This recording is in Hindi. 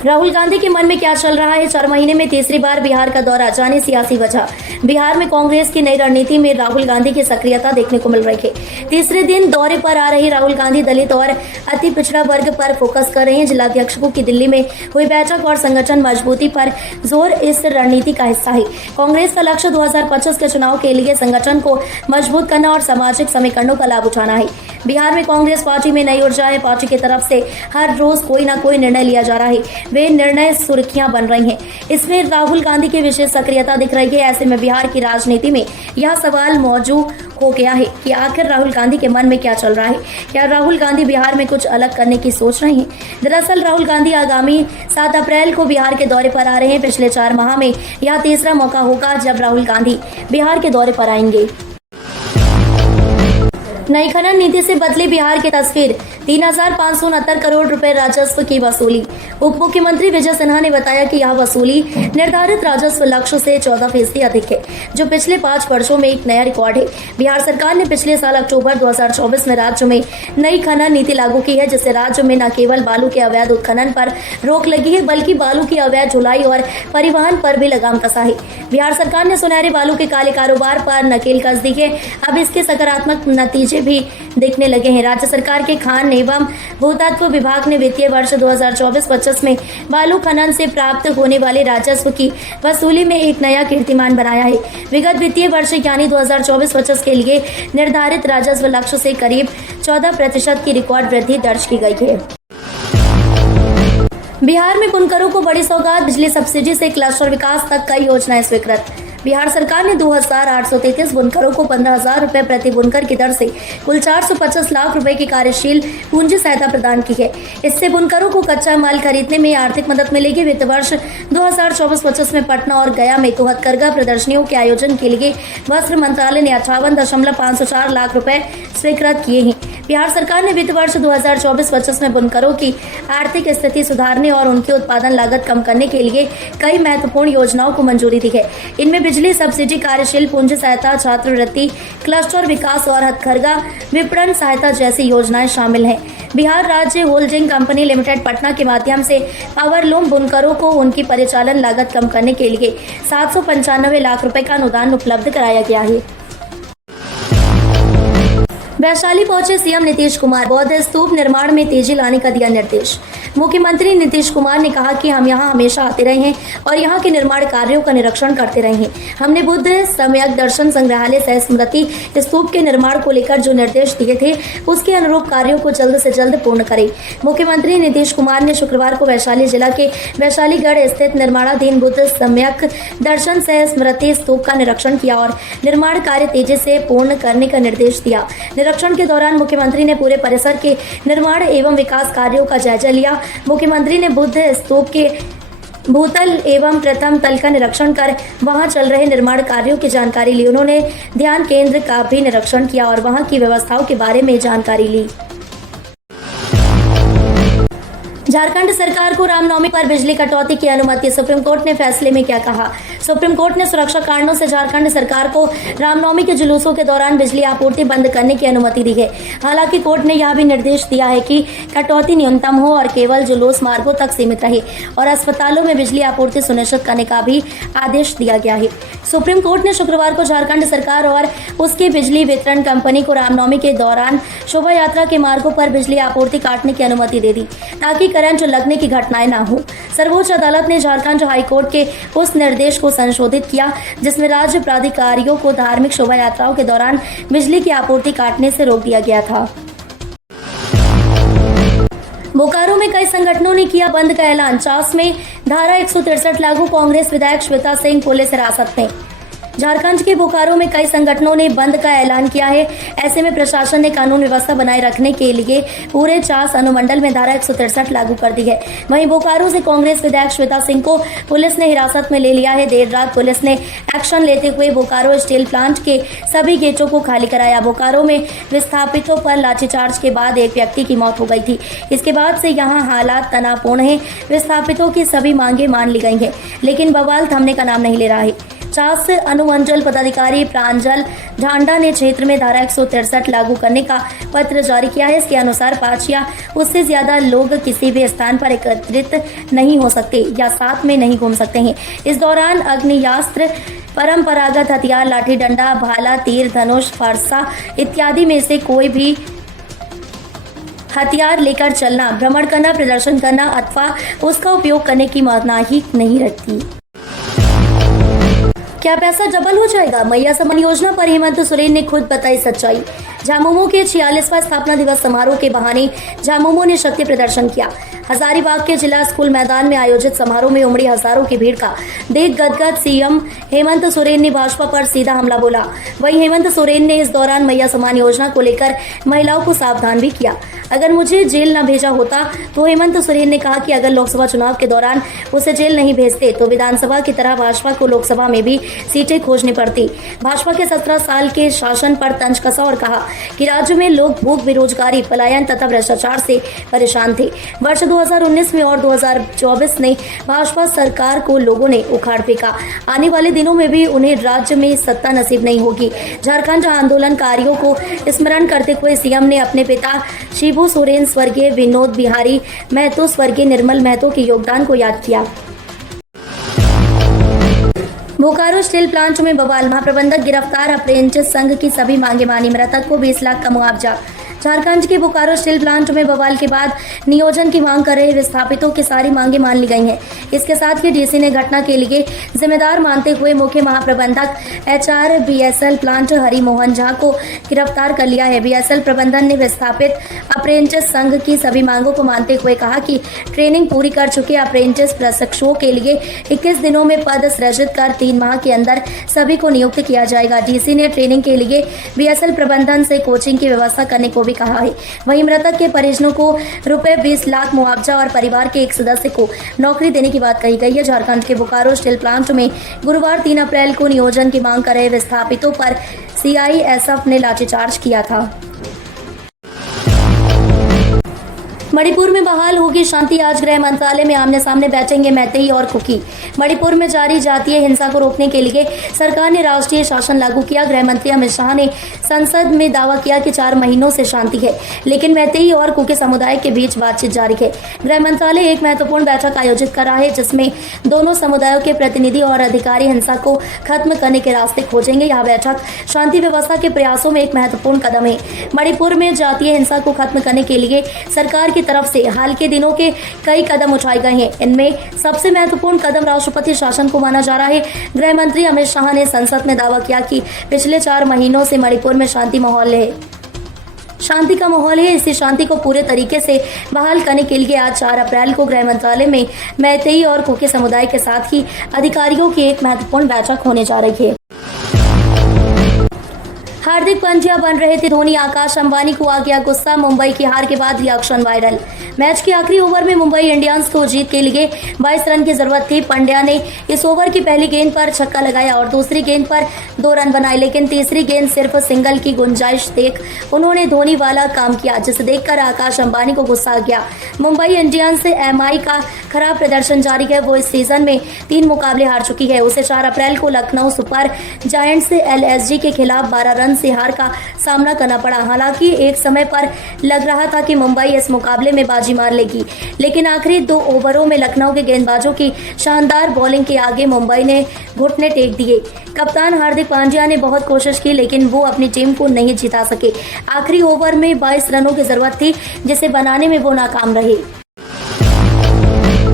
राहुल गांधी के मन में क्या चल रहा है? 4 महीने में तीसरी बार बिहार का दौरा, जाने सियासी वजह। बिहार में कांग्रेस की नई रणनीति में राहुल गांधी की सक्रियता देखने को मिल रही है। तीसरे दिन दौरे पर आ रहे राहुल गांधी दलित और अति पिछड़ा वर्ग पर फोकस कर रहे हैं। जिलाध्यक्षों की दिल्ली में हुई बैठक और संगठन मजबूती पर जोर इस रणनीति का हिस्सा है। कांग्रेस का लक्ष्य 2025 के चुनाव के लिए संगठन को मजबूत करना और सामाजिक समीकरणों का लाभ उठाना है। बिहार में कांग्रेस पार्टी में नई ऊर्जा है। पार्टी की तरफ से हर रोज कोई ना कोई निर्णय लिया जा रहा है। वे निर्णय सुर्खियां बन रही हैं। इसमें राहुल गांधी की विशेष सक्रियता दिख रही है। ऐसे में बिहार की राजनीति में यह सवाल मौजूद हो गया है कि आखिर राहुल गांधी के मन में क्या चल रहा है। क्या राहुल गांधी बिहार में कुछ अलग करने की सोच रहे हैं? दरअसल राहुल गांधी आगामी 7 अप्रैल को बिहार के दौरे पर आ रहे हैं। पिछले 4 माह में यह तीसरा मौका होगा जब राहुल गांधी बिहार के दौरे पर आएंगे। नई खनन नीति से बदली बिहार की तस्वीर। 3,569 करोड़ रुपए राजस्व की वसूली। उप मुख्यमंत्री विजय सिन्हा ने बताया कि यह वसूली निर्धारित राजस्व लक्ष्य से 14% अधिक है, जो पिछले 5 वर्षों में एक नया रिकॉर्ड है। बिहार सरकार ने पिछले साल अक्टूबर 2024 में राज्य में नई खनन नीति लागू की है, जिससे राज्य में न केवल बालू के अवैध उत्खनन पर रोक लगी है, बल्कि बालू की अवैध ढुलाई और परिवहन पर भी लगाम कसा है। बिहार सरकार ने सुनहरे बालू के काले कारोबार पर नकेल कस दी है। अब इसके सकारात्मक नतीजे भी दिखने लगे हैं। राज्य सरकार के खान एवं भूतत्व विभाग ने वित्तीय वर्ष 2024-25 में बालू खनन से प्राप्त होने वाले राजस्व की वसूली में एक नया कीर्तिमान बनाया है। विगत वित्तीय वर्ष यानी 2024-25 के लिए निर्धारित राजस्व लक्ष्य से करीब 14% की रिकॉर्ड वृद्धि दर्ज की गई है। बिहार में बुनकरों को बड़ी सौगात। बिजली सब्सिडी से क्लस्टर विकास तक कई योजनाएं स्वीकृत। बिहार सरकार ने 2,833 बुनकरों को 15,000 रुपए प्रति बुनकर की दर से कुल 425 लाख रुपए की कार्यशील पूंजी सहायता प्रदान की है। इससे बुनकरों को कच्चा माल खरीदने में आर्थिक मदद मिलेगी। वित्त वर्ष 2024-25 में पटना और गया में 72 हथकरघा प्रदर्शनियों के आयोजन के लिए वस्त्र मंत्रालय ने 58.504 लाख रुपए स्वीकृत किए हैं। बिहार सरकार ने वित्त वर्ष 2024-25 में बुनकरों की आर्थिक स्थिति सुधारने और उनकी उत्पादन लागत कम करने के लिए कई महत्वपूर्ण योजनाओं को मंजूरी दी है। इनमें बिजली सब्सिडी, कार्यशील पूंजी सहायता, छात्रवृत्ति, क्लस्टर विकास और हथकरघा विपणन सहायता जैसी योजनाएं शामिल हैं। बिहार राज्य होल्डिंग कंपनी लिमिटेड पटना के माध्यम से पावरलूम बुनकरों को उनकी परिचालन लागत कम करने के लिए 795 लाख रुपए का अनुदान उपलब्ध कराया गया है। वैशाली पहुंचे सीएम नीतीश कुमार। बौद्ध स्तूप निर्माण में तेजी लाने का दिया निर्देश। मुख्यमंत्री नीतीश कुमार ने कहा कि हम यहां हमेशा आते रहे हैं और यहां के निर्माण कार्यों का निरीक्षण करते रहे हैं। हमने बुद्ध सम्यक दर्शन संग्रहालय सह स्मृति स्तूप के निर्माण को लेकर जो निर्देश दिए थे, उसके अनुरूप कार्यों को जल्द से जल्द पूर्ण करें। मुख्यमंत्री नीतीश कुमार ने शुक्रवार को वैशाली जिला के वैशालीगढ़ स्थित निर्माणाधीन बुद्ध सम्यक दर्शन सह स्मृति स्तूप का निरीक्षण किया और निर्माण कार्य तेजी से पूर्ण करने का निर्देश दिया। निरीक्षण के दौरान मुख्यमंत्री ने पूरे परिसर के निर्माण एवं विकास कार्यों का जायजा लिया। मुख्यमंत्री ने बुद्ध स्तूप के भूतल एवं प्रथम तल का निरीक्षण कर वहां चल रहे निर्माण कार्यों की जानकारी ली। उन्होंने ध्यान केंद्र का भी निरीक्षण किया और वहां की व्यवस्थाओं के बारे में जानकारी ली। झारखंड सरकार को रामनवमी पर बिजली कटौती की अनुमति। सुप्रीम कोर्ट ने फैसले में क्या कहा? सुप्रीम कोर्ट ने सुरक्षा कारणों से झारखंड सरकार को रामनवमी के जुलूसों के दौरान बिजली आपूर्ति बंद करने की अनुमति दी है। हालांकि कोर्ट ने यह भी निर्देश दिया है कि कटौती न्यूनतम हो और केवल जुलूस मार्गों तक सीमित रहे और अस्पतालों में बिजली आपूर्ति सुनिश्चित करने का भी आदेश दिया गया है। सुप्रीम कोर्ट ने शुक्रवार को झारखंड सरकार और उसकी बिजली वितरण कंपनी को रामनवमी के दौरान शोभा यात्रा के मार्गों पर बिजली आपूर्ति काटने की अनुमति दे दी, ताकि करंट लगने की घटनाएं न हो। सर्वोच्च अदालत ने झारखंड हाईकोर्ट के उस निर्देश को संशोधित किया जिसमें राज्य प्राधिकारियों को धार्मिक शोभा यात्राओं के दौरान बिजली की आपूर्ति काटने से रोक दिया गया था। बोकारो में कई संगठनों ने किया बंद का ऐलान। चास में धारा 163 लागू, कांग्रेस विधायक श्वेता सिंह पुलिस हिरासत में। झारखंड के बोकारो में कई संगठनों ने बंद का ऐलान किया है। ऐसे में प्रशासन ने कानून व्यवस्था बनाए रखने के लिए पूरे चास अनुमंडल में धारा 163 लागू कर दी है। वहीं बोकारो से कांग्रेस विधायक श्वेता सिंह को पुलिस ने हिरासत में ले लिया है। देर रात पुलिस ने एक्शन लेते हुए बोकारो स्टील प्लांट के सभी गेटों को खाली कराया। बोकारो में विस्थापितों पर लाठीचार्ज के बाद एक व्यक्ति की मौत हो गई थी। इसके बाद से यहाँ हालात तनावपूर्ण है। विस्थापितों की सभी मांगे मान ली गई है, लेकिन बवाल थमने का नाम नहीं ले रहा है। 50 अनुमंडल पदाधिकारी प्रांजल ढांडा ने क्षेत्र में धारा 163 लागू करने का पत्र जारी किया है। इसके अनुसार 5 या उससे ज्यादा लोग किसी भी स्थान पर एकत्रित नहीं हो सकते या साथ में नहीं घूम सकते हैं। इस दौरान आग्नेयास्त्र, परंपरागत हथियार, लाठी डंडा, भाला, तीर, धनुष, फरसा इत्यादि में से कोई भी हथियार लेकर चलना, भ्रमण करना, प्रदर्शन करना अथवा उसका उपयोग करने की मनाही नहीं रहती। क्या पैसा डबल हो जाएगा? मैया सम्मान योजना पर हेमंत सोरेन ने खुद बताई सच्चाई। झामुमो के 46वां स्थापना दिवस समारोह के बहाने झामुमो ने शक्ति प्रदर्शन किया। हजारीबाग के जिला स्कूल मैदान में आयोजित समारोह में उमड़ी हजारों की भीड़ का देख गदगद सीएम हेमंत सोरेन ने भाजपा पर सीधा हमला बोला। वहीं हेमंत सोरेन ने इस दौरान मैया सम्मान योजना को लेकर महिलाओं को सावधान भी किया। अगर मुझे जेल न भेजा होता तो हेमंत सोरेन ने कहा कि अगर लोकसभा चुनाव के दौरान उसे जेल नहीं भेजते तो विधानसभा की तरह भाजपा को लोकसभा में भी सीटें खोजनी पड़ती। भाजपा के 17 साल के शासन पर तंज कसा और कहा कि राज्य में लोग भूख, बेरोजगारी, पलायन तथा भ्रष्टाचार से परेशान थे। वर्ष 2019 में और 2024 में भाजपा सरकार को लोगों ने उखाड़ फेंका। आने वाले दिनों में भी उन्हें राज्य में सत्ता नसीब नहीं होगी। झारखंड आंदोलनकारियों को स्मरण करते हुए सीएम ने अपने पिता शिबू सोरेन, स्वर्गीय विनोद बिहारी महतो, स्वर्गीय निर्मल महतो के योगदान को याद किया। बोकारो स्टील प्लांट में बवाल, महाप्रबंधक गिरफ्तार, अप्रेंटिस संघ की सभी मांगे मानी, मृतक को 20 लाख का मुआवजा। झारखंड के बोकारो स्टील प्लांट में बवाल के बाद नियोजन की मांग कर रहे विस्थापितों की सारी मांगे मान ली गई हैं। इसके साथ ही डीसी ने घटना के लिए जिम्मेदार मानते हुए मुख्य महाप्रबंधक HR BSL plant Harimohan Jha को गिरफ्तार कर लिया है। बीएसएल प्रबंधन ने विस्थापित अप्रेंटिस संघ की सभी मांगों को मानते हुए कहा कि ट्रेनिंग पूरी कर चुके अप्रेंटिस प्रशिक्षुओं के लिए 21 दिनों में पद सृजित कर 3 माह के अंदर सभी को नियुक्त किया जाएगा। डीसी ने ट्रेनिंग के लिए बीएसएल प्रबंधन से कोचिंग की व्यवस्था करने को कहा है। वहीं मृतक के परिजनों को रुपए 20 लाख मुआवजा और परिवार के एक सदस्य को नौकरी देने की बात कही गई है। झारखंड के बोकारो स्टील प्लांट में गुरुवार 3 अप्रैल को नियोजन की मांग कर रहे विस्थापितों पर सीआईएसएफ ने लाठीचार्ज किया था। मणिपुर में बहाल होगी शांति, आज गृह मंत्रालय में आमने सामने बैठेंगे मैतेई और कुकी। मणिपुर में जारी जातीय हिंसा को रोकने के लिए सरकार ने राष्ट्रीय शासन लागू किया। गृह मंत्री अमित शाह ने संसद में दावा किया कि 4 महीनों से शांति है, लेकिन मैतेई और कुकी समुदाय के बीच बातचीत जारी है। गृह मंत्रालय एक महत्वपूर्ण बैठक आयोजित कर रहा है, जिसमें दोनों समुदायों के प्रतिनिधि और अधिकारी हिंसा को खत्म करने के रास्ते खोजेंगे। यह बैठक शांति व्यवस्था के प्रयासों में एक महत्वपूर्ण कदम है। मणिपुर में जातीय हिंसा को खत्म करने के लिए सरकार की तरफ से हाल के दिनों के कई कदम उठाए गए हैं। इनमें सबसे महत्वपूर्ण कदम राष्ट्रपति शासन को माना जा रहा है। गृह मंत्री अमित शाह ने संसद में दावा किया कि पिछले 4 महीनों से मणिपुर में शांति का माहौल है। इसी शांति को पूरे तरीके से बहाल करने के लिए आज 4 अप्रैल को गृह मंत्रालय में मैतेई और कुकी समुदाय के साथ ही अधिकारियों की एक महत्वपूर्ण बैठक होने जा रही है। हार्दिक पांड्या बन रहे थे धोनी, आकाश अंबानी को आ गया गुस्सा, मुंबई की हार के बाद रिएक्शन वायरल। मैच के आखिरी ओवर में मुंबई इंडियंस को जीत के लिए 22 रन की जरूरत थी। पांड्या ने इस ओवर की पहली गेंद पर छक्का लगाया और दूसरी गेंद पर 2 रन बनाए, लेकिन तीसरी गेंद सिर्फ सिंगल की गुंजाइश देख उन्होंने धोनी वाला काम किया, जिसे देखकर आकाश अंबानी को गुस्सा आ गया। मुंबई इंडियंस से एमआई का खराब प्रदर्शन जारी है। वो इस सीजन में 3 मुकाबले हार चुकी है। उसे 4 अप्रैल को लखनऊ सुपर जायंट्स से एलएसजी के खिलाफ 12 रन से हार का सामना करना पड़ा। हालांकि एक समय पर लग रहा था कि मुंबई इस मुकाबले में बाजी मार लेगी, लेकिन आखिरी 2 ओवरों में लखनऊ के गेंदबाजों की शानदार बॉलिंग के आगे मुंबई ने घुटने टेक दिए। कप्तान हार्दिक पांड्या ने बहुत कोशिश की, लेकिन वो अपनी टीम को नहीं जिता सके। आखिरी ओवर में 22 रनों की जरूरत थी, जिसे बनाने में वो नाकाम रहे।